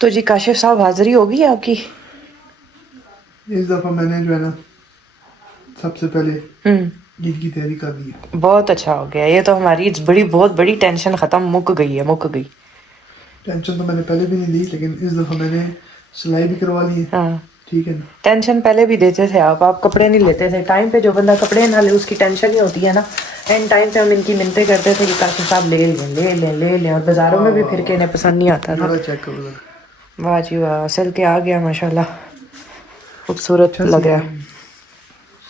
तो जी काशिफ साहब हाजिरी होगी आपकी? इस दफ़ा मैंने जो है ना सबसे पहले ईद की तैयारी कर दी है। बहुत अच्छा हो गया, ये तो हमारी बहुत बड़ी टेंशन खत्म, मुक गई। टेंशन तो मैंने पहले भी नहीं ली, लेकिन इस दफ़ा मैंने सिलाई भी करवा ली है। हाँ, ठीक है ना। टेंशन पहले भी देते थे आप कपड़े नहीं लेते थे टाइम पे। जो बंदा कपड़े ना ले उसकी टेंशन ही होती है ना। एंड टाइम पे हम इनकी मिन्नतें करते थे कि काशिफ साहब ले लें, और बाजारों में भी फिर के इन्हें पसंद नहीं आता था। जोड़ा चेक करो जरा। वाह जी वाह, सिल के आ गया माशाल्लाह, खूबसूरत अच्छा लग सिला रहा है, है।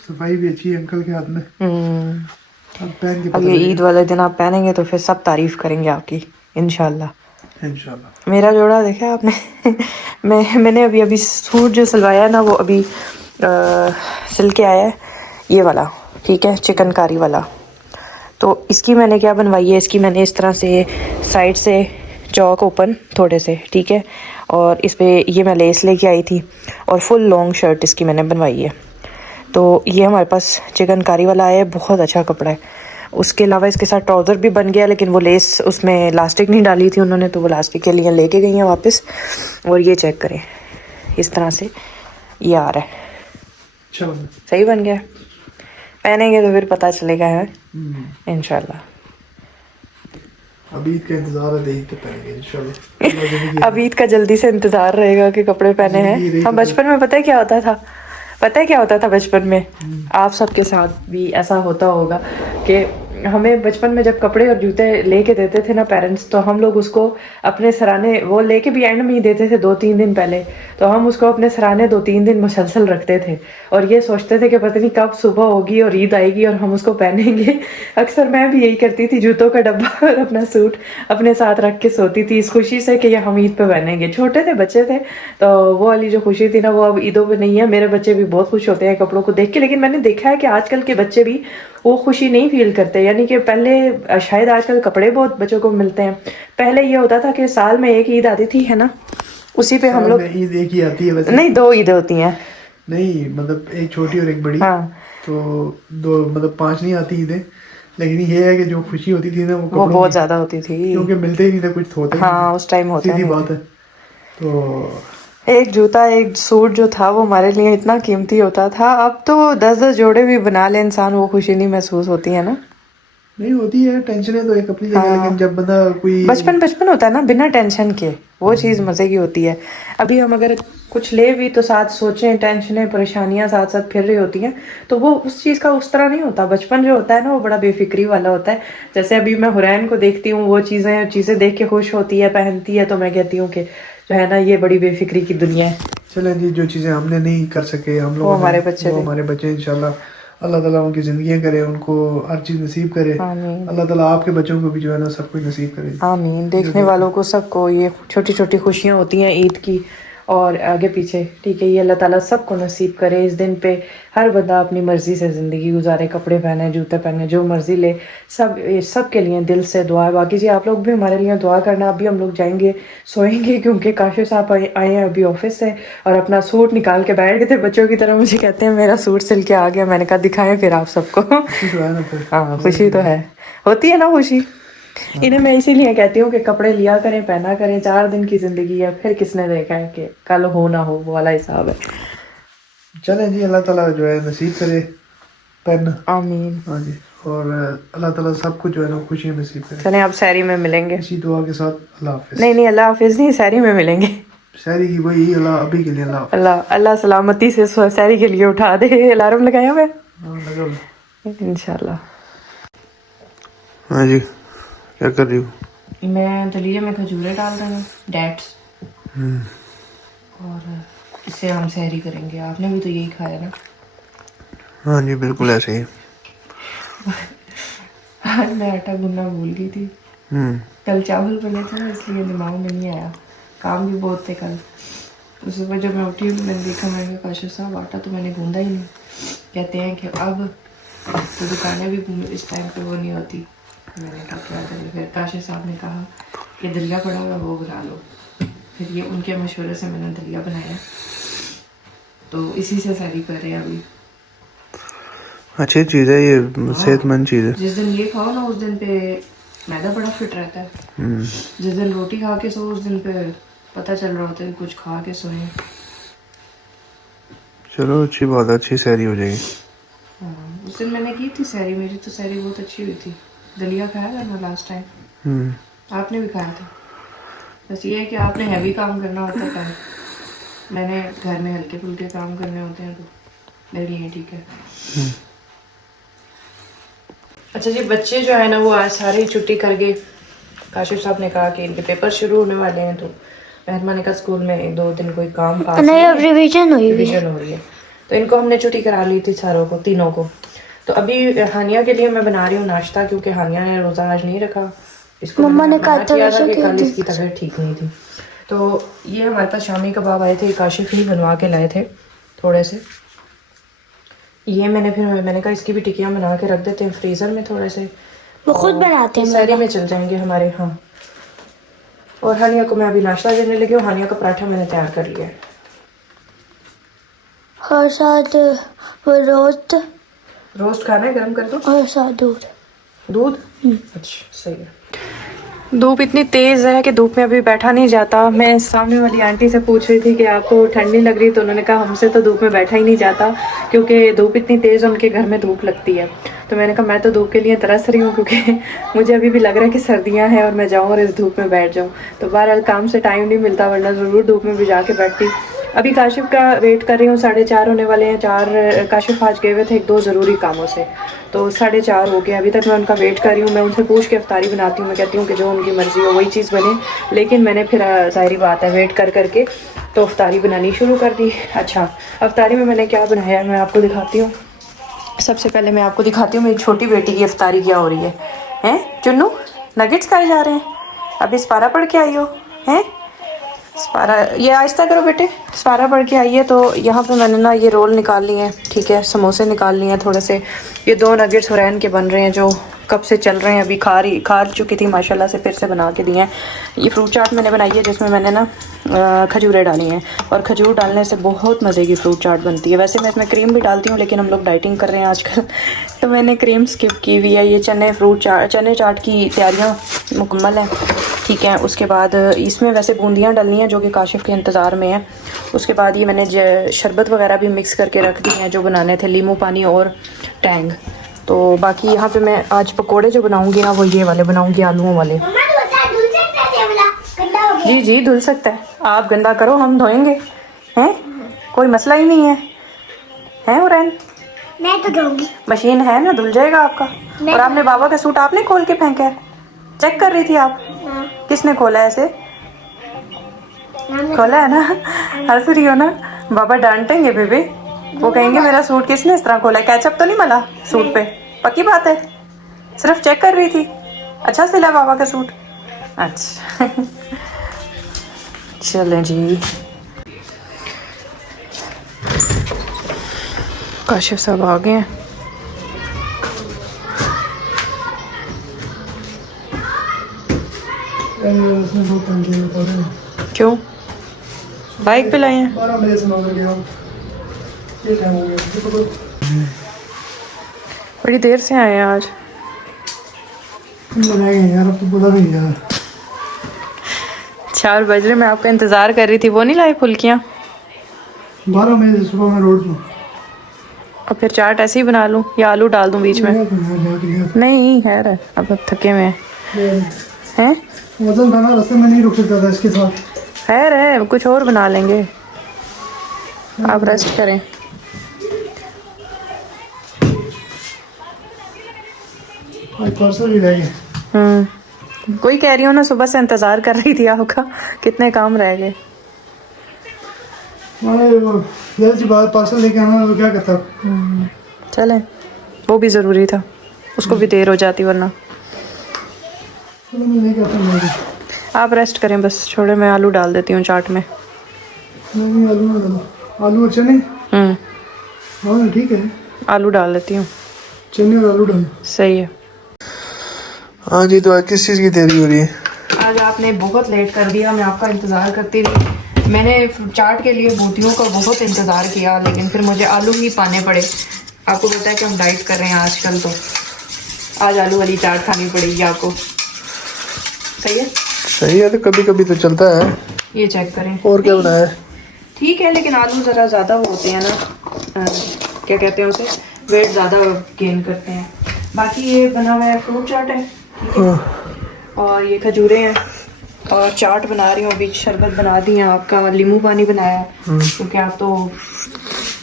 सफाई भी अच्छी है अंकल के हाथ में। अब पहन के अब पता ये ईद लगेगा वाले दिन आप पहनेंगे तो फिर सब तारीफ करेंगे आपकी इंशाल्लाह। इंशाल्लाह। मेरा जोड़ा देखा आपने? मैंने अभी सूट जो सिलवाया है ना वो अभी सिल के आया है, ये वाला। ठीक है, चिकनकारी वाला। तो इसकी मैंने क्या बनवाई है, इसकी मैंने इस तरह से साइड से चौक ओपन थोड़े से, ठीक है, और इस पे ये मैं लेस लेके आई थी, और फुल लॉन्ग शर्ट इसकी मैंने बनवाई है। तो ये हमारे पास चिकनकारी वाला आया है, बहुत अच्छा कपड़ा है। उसके अलावा इसके साथ ट्राउज़र भी बन गया, लेकिन वो लेस उसमें लास्टिक नहीं डाली थी उन्होंने, तो वो लास्टिक के लिए लेके गई हैं वापस। और ये चेक करें, इस तरह से ये आ रहा है। अच्छा बना। सही बन गया, पहनेंगे तो फिर पता चलेगा है इंशाल्लाह। अभी ईद का इंतजार है, ईद तक पहनेंगे इंशाल्लाह। अब ईद का जल्दी से इंतजार रहेगा कि कपड़े पहने हैं। जिंदगी रही हम तो बचपन में पता है क्या होता था? पता है क्या होता था बचपन में? आप सबके साथ भी ऐसा होता होगा कि हमें बचपन में जब कपड़े और जूते लेके देते थे ना पेरेंट्स, तो हम लोग उसको अपने सराहने, वो लेके भी एंड में ही देते थे 2-3 दिन पहले, तो हम उसको अपने सराहने 2-3 दिन मुसलसल रखते थे और ये सोचते थे कि पता नहीं कब सुबह होगी और ईद आएगी और हम उसको पहनेंगे। अक्सर मैं भी यही करती थी, जूतों का डब्बा और अपना सूट अपने साथ रख के सोती थी इस खुशी से कि ये हम ईद पे पहनेंगे। छोटे थे, बच्चे थे, तो वो वाली जो खुशी थी ना वो अब ईदों पे नहीं है। मेरे बच्चे भी बहुत खुश होते हैं कपड़ों को देख के, लेकिन मैंने देखा है कि आजकल के बच्चे भी वो खुशी नहीं फील करते। यानी कि पहले शायद आजकल कपड़े बहुत बच्चों को मिलते हैं, पहले ये होता था कि साल में एक ईद आती थी, है ना, उसी पे हम साल लोग। में ईद एक ही आती है वैसे। नहीं, 2 ईदें होती हैं। नहीं मतलब एक छोटी और एक बड़ी। हाँ, तो दो मतलब 5 नहीं आती ईदें, लेकिन ये है कि जो खुशी होती थी ना वो वो कपड़ों बहुत की, ज्यादा होती थी। क्योंकि मिलते ही नहीं था, कुछ होता ही नहीं हाँ, था। उस टाइम होता सीधी नहीं बात था। है। तो एक जूता एक सूट जो था वो हमारे लिए इतना कीमती होता था। अब तो 10-10 जोड़े भी बना ले इंसान, वो खुशी नहीं महसूस होती है ना। नहीं होती है, टेंशनें तो एक अपनी जगह, लेकिन हाँ, जब बंदा कोई बचपन होता है ना बिना टेंशन के, वो चीज़ मज़े की होती है। अभी हम अगर कुछ ले भी तो साथ सोचें, टेंशनें परेशानियां साथ साथ फिर रही होती हैं, तो वो उस चीज़ का उस तरह नहीं होता। बचपन जो होता है ना वो बड़ा बेफिक्री वाला होता है। जैसे अभी मैं हुरैन को देखती हूँ, वो चीज़ें देख के खुश होती है, पहनती है, तो मैं कहती हूँ कि जो है ना ये बड़ी बेफिक्री की दुनिया है। चलें जी, जो चीज़ें हमने नहीं कर सके हम वो लोगों ने, हमारे बच्चे वो थे। हमारे बच्चे इंशाल्लाह अल्लाह ताला उनकी ज़िंदगियां करे, उनको हर चीज़ नसीब करे। आमीन अल्लाह ताला आपके बच्चों को भी जो है ना सब कुछ नसीब करे। आमीन। जो देखने कहते वालों को सबको ये छोटी छोटी खुशियाँ होती हैं ईद की और आगे पीछे, ठीक है, ये अल्लाह ताला सबको नसीब करे। इस दिन पे हर बंदा अपनी मर्ज़ी से ज़िंदगी गुजारे, कपड़े पहने, जूते पहने, जो मर्ज़ी ले। सब के लिए दिल से दुआ है। बाकी जी आप लोग भी हमारे लिए दुआ करना। अभी हम लोग जाएंगे, सोएंगे, क्योंकि काशिफ साहब आए हैं अभी ऑफिस से और अपना सूट निकाल के बैठ गए थे बच्चों की तरह। मुझे कहते हैं मेरा सूट सिल के आ गया। मैंने कहा दिखाएं फिर आप सबको। खुशी तो है ना फिर। हाँ, खुशी तो है, होती है ना खुशी। इन्हें मैं इसीलिए कहती हूँ कि कपड़े लिया करें, पहना करें। 4 दिन की जिंदगी है, फिर किसने देखा है कि कल हो ना हो, वो वाला हिसाब है। चलें जी, अल्लाह ताला जो है नसीब करे पहनना। आमीन। हाँ जी। और अल्लाह ताला सबको जो है ना खुशियाँ नसीब करे। चलें अब सहरी में मिलेंगे। इसी दुआ के साथ अल्लाह हाफिज़। नहीं अल्लाह हाफिज नहीं, सहरी में मिलेंगे। शायरी की वही अल्लाह अभी के लिए अल्लाह हाफिज़। अल्लाह अल्लाह सलामती से सहरी के लिए उठा दे। अलार्म लगाया मैं हाँ लगा लो। इंशाल्लाह। हाँ जी, क्या कर रही हो? मैं दलिया में खजूरें डाल रही हूँ, डेट्स, और इससे हम सहरी करेंगे। आपने भी तो यही खाया ना? हाँ जी बिल्कुल ऐसे ही। आज मैं आटा गूंदना भूल गई थी। कल चावल बने थे ना, इसलिए दिमाग में नहीं आया। काम भी बहुत थे कल। तो सुबह जब मैं उठी मैंने देखा, मैंने कहा काशिफ साहब आटा तो मैंने गूंदा ही नहीं। कहते हैं कि अब तो दुकानें भी इस टाइम पे वो नहीं होती। मैंने कहा क्या करें, फिर काशिफ साहब ने कहा कि दलिया पड़ा हुआ वो बना लो। फिर ये उनके मशवरे से मैंने दलिया बनाया, तो इसी से सहरी कर रहे हैं अभी। अच्छी चीज़ है ये, सेहतमंद चीज़ है। जिस दिन ये खाओ ना उस दिन पे मैदा बड़ा फिट रहता है। जिस दिन रोटी खा के सो उस दिन पे पता चल रहा होता है कुछ खा के सोए। चलो अच्छी बात है, अच्छी सैरी हो जाएगी। हाँ, उस दिन मैंने की थी सैरी, मेरी तो सैरी बहुत अच्छी हुई थी। दलिया खाया था ना लास्ट टाइम, आपने भी खाया था। बस ये है कि आपने हैवी काम करना होता है, मैंने घर में हल्के फुल्के काम करने होते हैं, तो मेरे लिए ठीक है। अच्छा जी, बच्चे जो है ना वो आज सारी छुट्टी कर गए। काशिफ साहब ने कहा कि इनके पेपर शुरू होने वाले हैं, तो मेहरमा ने कहा स्कूल में 1-2 दिन कोई काम पास नहीं, अब रिवीजन हुई हुई है। रिवीजन हो रही है, तो इनको हमने छुट्टी करा ली थी सारों को, तीनों को। तो अभी हानिया के लिए मैं बना रही हूँ नाश्ता, क्योंकि हानिया ने रोज़ा आज नहीं रखा। इसको मम्मा ने मना कहा था किया वैसे कि कि कल इसकी तबीयत ठीक नहीं थी। तो ये हमारे पास शामी कबाब आए थे, काशिफ ही बनवा के लाए थे थोड़े से। ये मैंने कहा इसकी भी टिक्कियाँ बना के रख देते हैं फ्रीज़र में थोड़े से, वो खुद बनाते हैं सारी में चल जाएंगे हमारे। हाँ, और हानिया को मैं अभी नाश्ता देने लगी हूँ। हानिया का पराठा मैंने तैयार कर लिया है, और साथ वो रोस्ट खाना है, गर्म कर दो। और साथ दूध। अच्छा सही है। धूप इतनी तेज़ है कि धूप में अभी बैठा नहीं जाता। मैं सामने वाली आंटी से पूछ रही थी कि आपको ठंड नहीं लग रही, तो उन्होंने कहा हमसे तो धूप में बैठा ही नहीं जाता, क्योंकि धूप इतनी तेज़ उनके घर में धूप लगती है। तो मैंने कहा मैं तो धूप के लिए तरस रही हूँ, क्योंकि मुझे अभी भी लग रहा है कि सर्दियाँ हैं और मैं जाऊँ और इस धूप में बैठ जाऊँ। तो बहरहाल काम से टाइम नहीं मिलता, वरना ज़रूर धूप में भी जाके बैठती। अभी काशिफ का वेट कर रही हूँ, 4:30 होने वाले हैं। 4 काशिफ आज गए हुए थे 1-2 ज़रूरी कामों से, तो 4:30 हो गए। अभी तक मैं उनका वेट कर रही हूँ। मैं उनसे पूछ के अफ्तारी बनाती हूँ, मैं कहती हूँ कि जो उनकी मर्ज़ी हो वही चीज़ बने, लेकिन मैंने फिर ज़ाहिर बात है वेट कर करके तो अफ्तारी बनानी शुरू कर दी। अच्छा, अफ्तारी में मैंने क्या बनाया मैं आपको दिखाती हूँ। सबसे पहले मैं आपको दिखाती हूँ मेरी छोटी बेटी की अफ्तारी क्या हो रही है। हैं चुन्नू, नगेट्स खाए जा रहे हैं। अभी स्पारा पढ़ के आई हो, हैं स्पारा, ये आहिस्ता करो बेटे। स्पारा पढ़ के आई है, तो यहाँ पे मैंने ना ये रोल निकाल लिए हैं, ठीक है, समोसे निकाल लिए हैं थोड़े से। ये 2 नगेट्स हुरैन के बन रहे हैं जो कब से चल रहे हैं, अभी खा चुकी थी माशाल्लाह से, फिर से बना के दिए हैं। ये फ्रूट चाट मैंने बनाई है, जिसमें मैंने ना खजूरें डाली हैं, और खजूर डालने से बहुत मज़े की फ्रूट चाट बनती है। वैसे मैं इसमें क्रीम भी डालती हूँ, लेकिन हम लोग डाइटिंग कर रहे हैं आजकल, तो मैंने क्रीम स्किप की हुई है। ये चने चाट की तैयारियाँ मुकम्मल हैं, ठीक है। उसके बाद इसमें वैसे बूंदियाँ डालनी हैं, जो कि काशिफ के इंतज़ार में है। उसके बाद ये मैंने शरबत वगैरह भी मिक्स करके रख दी हैं, जो बनाने थे, लीमू पानी और टैंग। तो बाकी यहाँ पे मैं आज पकोड़े जो बनाऊँगी ना, वो ये वाले बनाऊँगी, आलूओं वाले। जी जी धुल सकता है, आप गंदा करो हम धोएंगे, हैं, कोई मसला ही नहीं है, हैं हुरैन? मैं तो धोऊंगी, मशीन है ना, धुल जाएगा आपका। और आपने बाबा का सूट आपने खोल के फेंका है, चेक कर रही थी आप? किसने खोला है ऐसे? खोला है ना, हंस रही हो ना, बाबा डांटेंगे बेबी, वो कहेंगे मेरा सूट किसने इस तरह खोला है, कैचअप तो नहीं मला सूट पे? पक्की बात है, सिर्फ चेक कर रही थी। अच्छा सिला बाबा का सूट, अच्छा चलें जी। काशिफ साहब आ गए हैं। क्यों बाइक पे लाए हैं? 12 बजे से 9 बजे ये टाइम हो गया। बड़ी देर से आए हैं आज। बनाएंगे यार, अब तो पता नहीं यार। 4 बज रहे, मैं आपका इंतज़ार कर रही थी, वो नहीं लाई फुल्कियाँ? 12 बजे से सुबह मैं रोड पर। और फिर चाट ऐसे ही बना लूँ या आलू डाल दूँ बीच में? नहीं है रे, अब थके हुए हैं। वजन था ना, रास्ते में नहीं रुक सकता था इसके साथ। है कुछ और बना लेंगे, आप रेस्ट करें। पार्सल भी रह गए। कोई कह रही हो ना, सुबह से इंतज़ार कर रही थी आपका, कितने काम रह गए। सी बात, पार्सल लेके आना तो क्या करता। चले, वो भी ज़रूरी था, उसको भी देर हो जाती वरना। नहीं करता, आप रेस्ट करें बस, छोड़े, मैं आलू डाल देती हूँ चाट में। नहीं आलू ना डालो, आलू और चने। हाँ ठीक है, आलू डाल देती हूँ, चने और आलू डालो, सही है। हाँ जी, तो आज किस चीज़ की तैयारी हो रही है? आज आपने बहुत लेट कर दिया, मैं आपका इंतज़ार करती रही। मैंने चाट के लिए बूटियों का बहुत इंतज़ार किया, लेकिन फिर मुझे आलू ही पाने पड़े। आपको पता है कि हम डाइट कर रहे हैं आजकल, तो आज आलू वाली चाट खानी पड़ेगी आपको। सही है? सही है, तो कभी कभी तो चलता है। ये चेक करें। और क्या बनाया है? ठीक है, लेकिन आलू ज़रा ज़्यादा होते हैं ना, क्या कहते हैं उसे, वेट ज़्यादा गेन करते हैं। बाकी ये बना हुआ है फ्रूट चाट है, ठीक है? और ये खजूरें हैं, और चाट बना रही हूँ अभी, शरबत बना दी है, आपका नींबू पानी बनाया है क्योंकि आप तो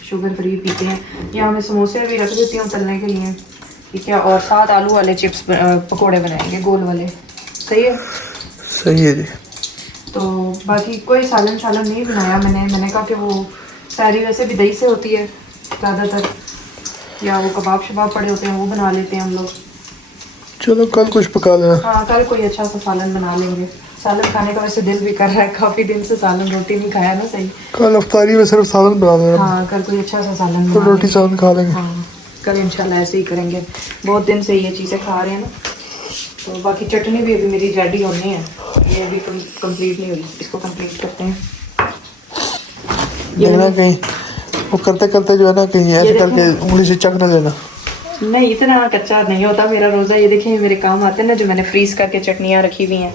शुगर फ्री पीते हैं। यहाँ मैं समोसे भी रख देती हूँ तलने के लिए, ठीक है? और साथ आलू वाले चिप्स पकोड़े बनाएंगे, गोल वाले। सही है? सही है जी। तो बाकी कोई सालन शालन नहीं बनाया मैंने कहा कि वो सारी वैसे भी दही से होती है ज़्यादातर, या वो कबाब शबाब पड़े होते हैं वो बना लेते हैं हम लोग। चलो कल कुछ पका लेना। हाँ, कल कोई अच्छा सा सालन बना लेंगे। सालन खाने का वैसे दिल भी कर रहा है, काफ़ी दिन से सालन रोटी नहीं खाया ना। सही, कल अफ्तारी में सिर्फ सालन बना देना। हाँ, कल कोई अच्छा सा सालन तो बना रोटी लेंगे। सालन खा लेंगे। हाँ, कल इंशाल्लाह ऐसे ही करेंगे, बहुत दिन से ये चीज़ें खा रहे हैं ना। तो बाकी चटनी भी अभी मेरी रेडी होनी है, ये अभी कंप्लीट नहीं हुई, इसको कंप्लीट करते हैं। देखना कहीं वो करते करते जो है ना कहीं ऐसे करके उंगली से चक ना लेना। नहीं, इतना कच्चा नहीं होता मेरा रोज़ा। ये देखिए मेरे काम आते हैं ना, जो मैंने फ्रीज करके चटनियाँ रखी हुई हैं,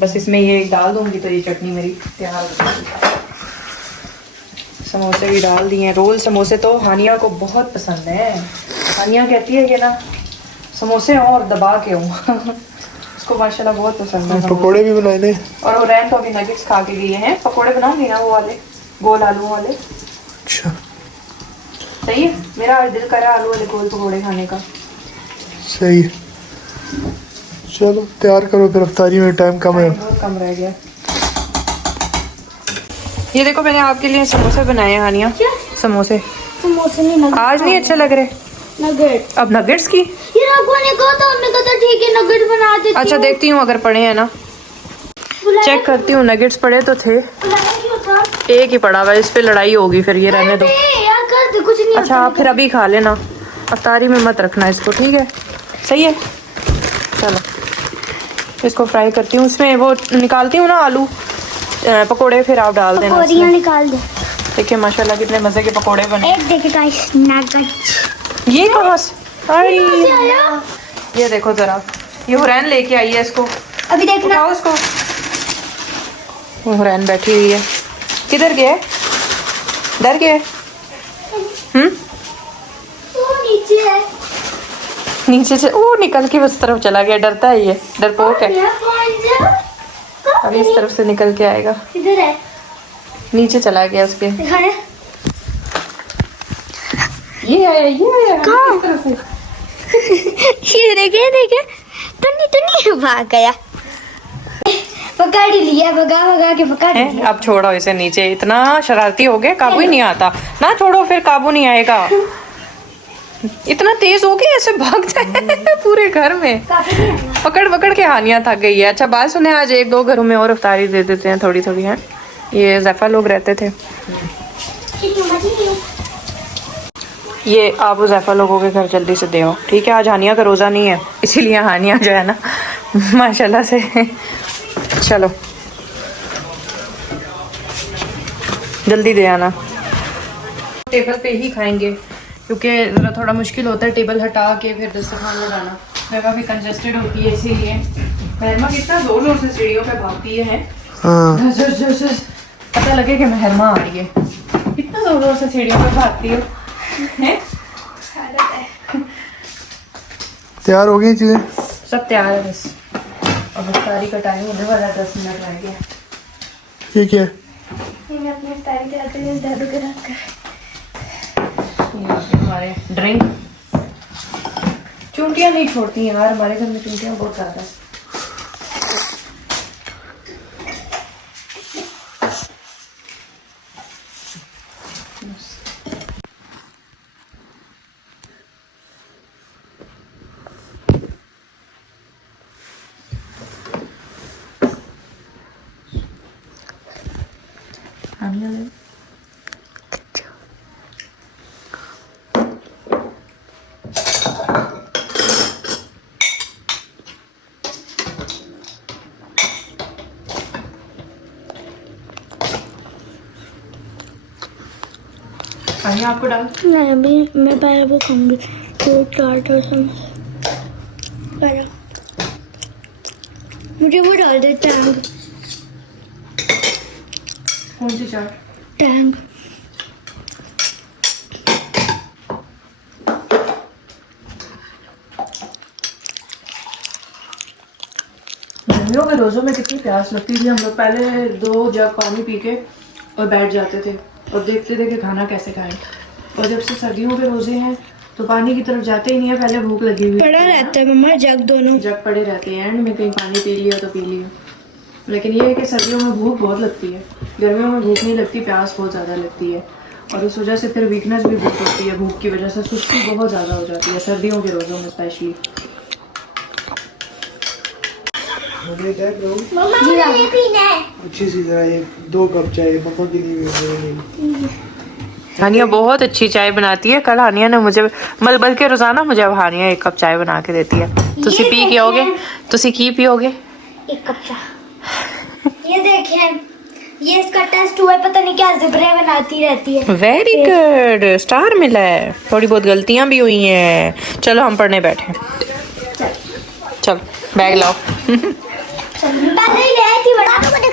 बस इसमें ये डाल दूंगी तो ये चटनी मेरी तैयार हो जाएगी। समोसे भी डाल दिए हैं। रोल समोसे तो हानिया को बहुत पसंद है। हानिया कहती है कि ना समोसे हों और दबा के हों उसको माशाल्लाह बहुत पसंद है। पकोड़े भी बनाए ने। और वो रैन तो अभी नगेट्स खा के गए हैं, पकोड़े बनाऊंगी ना वो वाले गोल आलू वाले। अच्छा सही है, मेरा आज दिल कर रहा है आलू वाले गोल पकोड़े खाने का। सही है। चलो तैयार करो फिर, अफ्तारी में टाइम कम है। बहुत कम रह गया। ये देखो मैंने आपके लिए समोसे बनाए हैं हानिया। समोसे समोसे नहीं नगेट आज नहीं अच्छे लग रहे। नगेट अब नगेट्स की ये रघु ने कहा था, हमने कहा था ठीक है नगेट बना देती अच्छा देखती हूँ अगर पड़े हैं ना, चेक करती हूँ। नगेट्स पड़े तो थे, एक ही पड़ा हुआ, इस पे लड़ाई होगी फिर, ये रहने दो। यार कर दे, कुछ नहीं अच्छा आप फिर अभी खा लेना, अफ्तारी में मत रखना इसको, ठीक है? सही है, चलो इसको फ्राई करती हूँ। उसमें वो निकालती हूँ ना आलू पकोड़े, फिर आप डाल देना पकौड़ियाँ इसमें। निकाल दे। देखिए माशाल्लाह कितने मज़े के पकोड़े बने। एक देखे गाइस नगेट ये कहाँ से? अरे ये देखो ज़रा, ये हुरैन लेके आई है इसको, अभी देखना। उठाओ इसको। हुरैन बैठी हुई है, किधर गया है? डर गया है? वो नीचे है। नीचे से वो निकल के उस तरफ चला गया, डरता है ये, डरपोक है। अभी इस तरफ से निकल के आएगा, इधर है, नीचे चला गया उसके। दिखा दे। ये आया, ये आया किस तरफ से? ये देखे देखे, टुन्नी भाग गया। पकड़ ही लिया, भगा भगा के पकड़ हैं? लिया। अब छोड़ो इसे नीचे, इतना शरारती हो गया, काबू ही नहीं आता ना। छोड़ो फिर, काबू नहीं आएगा। इतना तेज हो गया, ऐसे भागता है पूरे घर में। पकड़ पकड़ के हानिया थक गई है। अच्छा बात सुने, आज एक दो घरों में और इफ्तारी दे देते हैं थोड़ी थोड़ी है। ये ज़ैफ़ा लोग रहते थे, ये आप ज़ैफ़ा लोगों के घर जल्दी से दे, ठीक है? आज हानिया का रोज़ा नहीं है, इसीलिए हानिया जो है ना माशाल्लाह से। चलो जल्दी दे आना। टेबल पे ही खाएंगे क्योंकि ज़रा थोड़ा मुश्किल होता है टेबल हटा के फिर दस्तरखान लगाना, जगह भी कंजेस्टेड होती है, इसीलिए। महरमा कितना जोर जोर से सीढ़ियों पे भागती है। हाँ पता लगे कि महरमा आ रही है, कितना जोर जोर से सीढ़ियों पे भागती है। तैयार हो गई चीजें, सब तैयार है बस, अब इफ्तारी का टाइम होने वाला है, 10 मिनट रह गया। ये क्या है? मैं अपनी इफ्तारी कराते हुए दादू के रात का यहाँ पे हमारे ड्रिंक, चूंटियाँ नहीं छोड़ती यार, हमारे घर में चूंटियाँ बहुत ज़्यादा है। आइए आपको डाल। नहीं अभी मैं पहले वो खाऊंगी, तो चाट और समोसा पहले मुझे वो डाल दे टैंग। कौन सी चाट? टैंग। गर्मियों के रोज़ों में कितनी प्यास लगती थी। हम लोग पहले 2 जग पानी पी के और बैठ जाते थे और देखते थे कि खाना कैसे खाएं। और जब से सर्दियों के रोज़े हैं तो पानी की तरफ जाते ही नहीं है, पहले भूख लगी हुई पड़ा रहता है मम्मा जग दोनों। जग पड़े रहते हैं, एंड में कहीं पानी पी लिया तो पी लिया। लेकिन ये है कि सर्दियों में भूख बहुत लगती है, गर्मियों में भूख नहीं लगती, प्यास बहुत ज़्यादा लगती है। और उस वजह से फिर वीकनेस भी बहुत होती है, भूख की वजह से सुस्ती बहुत ज़्यादा हो जाती है सर्दियों के रोज़ों में स्पेशली। मम्मा मुझे ये पीना है। अच्छी सी जरा ये 2 कप चाय मम्मा के लिए भी मेरे लिए। हानिया बहुत अच्छी चाय बनाती है। कल हानिया ने मुझे बल्कि रोजाना मुझे अब हानिया 1 कप चाय बना के देती है। तुसी पी पियोगे? तुसी की पियोगे? 1 कप चाय। ये देखिए, ये इसका टेस्ट हुआ है, पता नहीं क्या जिब्रे बनाती रहती है। वेरी गुड, स्टार मिला है। थोड़ी बहुत गलतियां भी हुई हैं। चलो हम पढ़ने बैठे। चल बैग लाओ। पहले ही ले आई थी बड़ा, तो मैंने